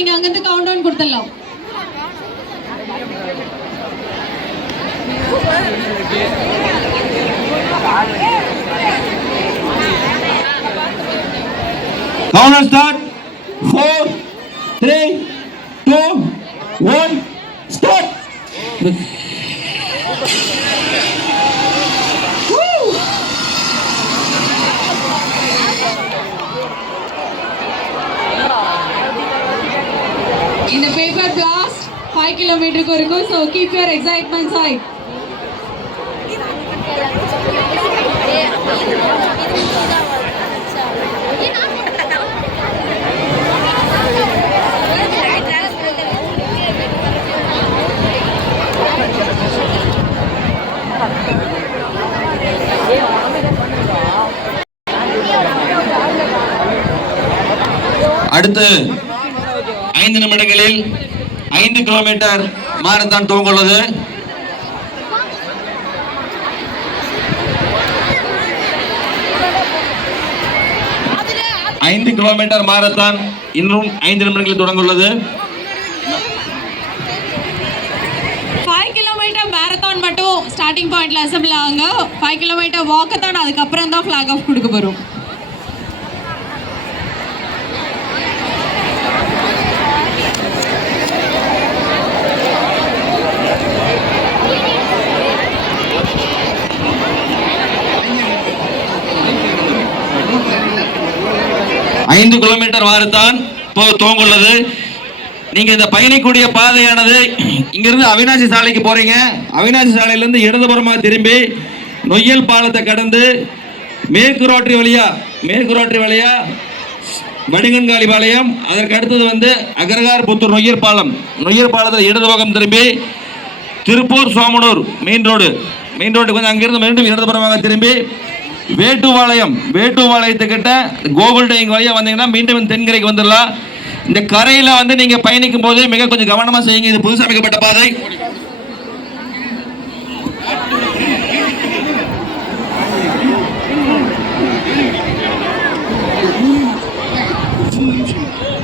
நீங்க அங்கிருந்து count down கொடுத்துடலாம். Countdown start. 4, 3, 2, 1, start. In the paper blast 5 km இருக்கும். So keep your excitement high. அடுத்து 5 நிமிடங்களில் 5 கிலோமீட்டர் மாரத்தான் துவங்க உள்ளது. ஐந்து கிலோமீட்டர் மாரத்தான் இன்னும் 5 நிமிடங்களில் தொடங்க உள்ளது. 5 கிலோமீட்டர் மாரத்தான் மட்டும் ஸ்டார்டிங் பாயிண்ட்ல அசெம்பிள் ஆகுங்க. 5 கிலோமீட்டர் வாக்கத்தான் அதுக்கப்புறம் தான் ஃபிளாக் ஆஃப் கொடுக்க போறோம். ஐந்து கிலோமீட்டர் மாரத்தான் துவங்க உள்ளது. நீங்க இந்த பயணிக்கூடிய பாதையானது இங்கிருந்து அவினாசி சாலைக்கு போறீங்க. அவினாசி சாலையிலிருந்து இடதுபுறமாக திரும்பி நொய்யல் பாலத்தை கடந்து மேற்கு ரோட்டரி வழியா வடுகன்காலி பாளையம், அதற்கு அடுத்தது வந்து அகரகார் புத்தூர் நொய்யல் பாலத்தில் இடது பக்கம் திரும்பி திருப்பூர் சோமனூர் மெயின் ரோடுக்கு வந்து அங்கிருந்து மீண்டும் இடதுபுறமாக திரும்பி வேட்டுவாளையத்துக்கிட்ட கோகுல் டைங் வழியாக வந்தீங்கன்னா மீண்டும் தென்கரைக்கு வந்துடலாம். இந்த கரையில் வந்து நீங்கள் பயணிக்கும் போது மிக கொஞ்சம் கவனமாக செய்யுங்க. இது புதுசாக அமைக்கப்பட்ட பாதை.